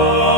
Oh.